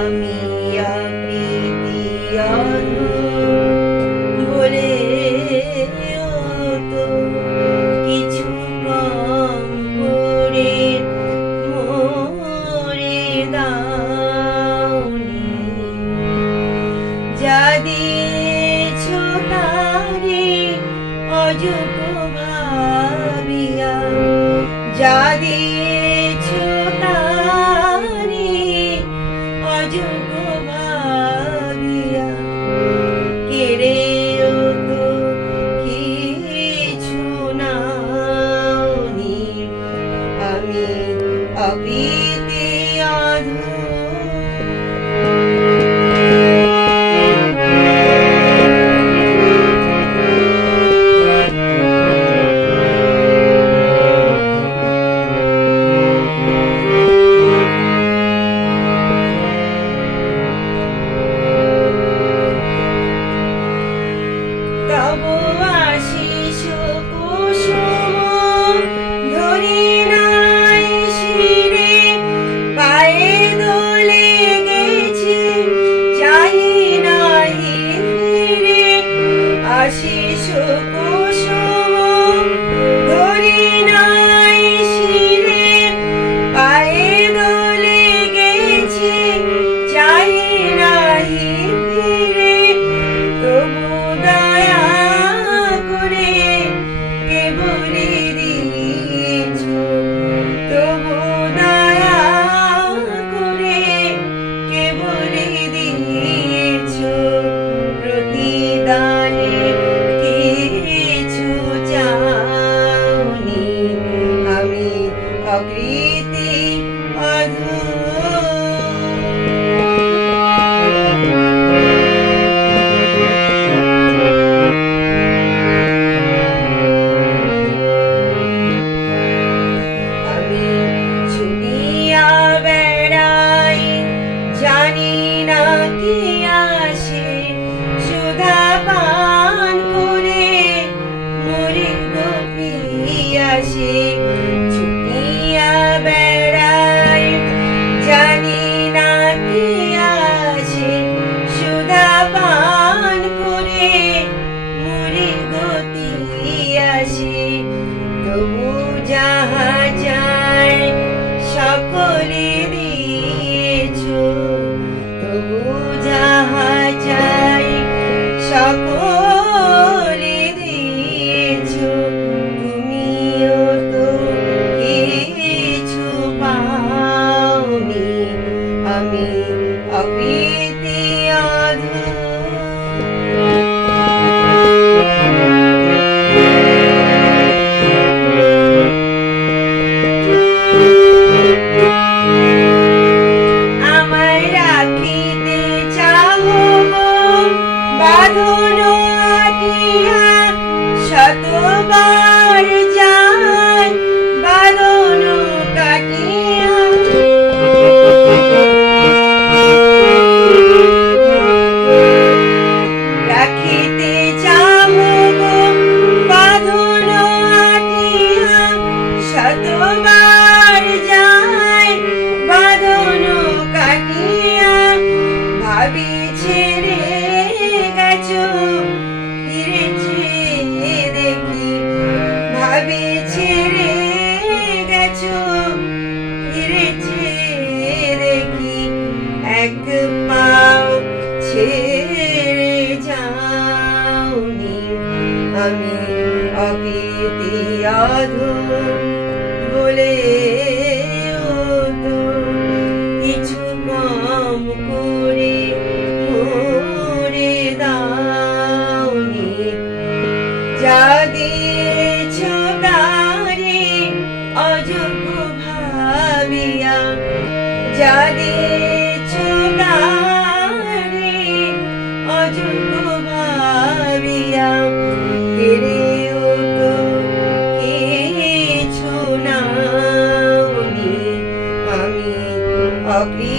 আমি আকৃতি বলে তো কিছু কম করে মোরে দাওনি। যা দিয়েছ তারে অযোগ্য ভাবিয়া, যা দিয়েছ তারে অযোগ্য ভাবিয়া, কেড়েও তো কিছু নাওনি। আমি আকৃতি তব আশিস কুসুম ধরি নাই শিরে, পায়ে দোলে গেছি চাই নাহি ফিরে। আশিস কুসুম ধরি নাই শিরে, পায়ে দোলে গেছি চাই নাহি ফিরে। তবু দয়া করে কে বলে দিয়েছ, তবু দয়া করে কে বলে দিয়েছ, প্রতিদানে কিছু চাওনি। আমি আকৃতি জানি না কি আসে, সুধা পান করে মরে গোপিয়াসে। ছুটিয়া বেড়াই জানি না কি আসে, সুধা পান করে মরে গতিয়াসে। তবু যাহা চায় সকলে দিয়েছ, তবু যাহা চাই সকলে দিয়েছ। তুমিও তো কিছু পাওনি। আমি আকৃতি আমায় রাখিতে চাহ বাঁধন আটিয়া, শতবার যায় বাঁধন কাটিয়া। রাখিতে চাহ বাঁধন আটিয়া, শতবার যায় বাঁধন কাটিয়া। ভাবি ছেড়ে গেছো ফিরেছি দেখি, ভাবি ছেড়ে গেছো ফিরেছি দেখি। এক পাও ছেড়ে যাওনি। আমি আকৃতি বলে তো কিছু কম করে মোরে দাওনি। যা দিয়েছ তারে অযোগ্য ভাবিয়া, যা দিয়েছ তারে অযোগ্য ভাবিয়া, কেড়েও তো কিছু নাওনি। আমি আকৃতি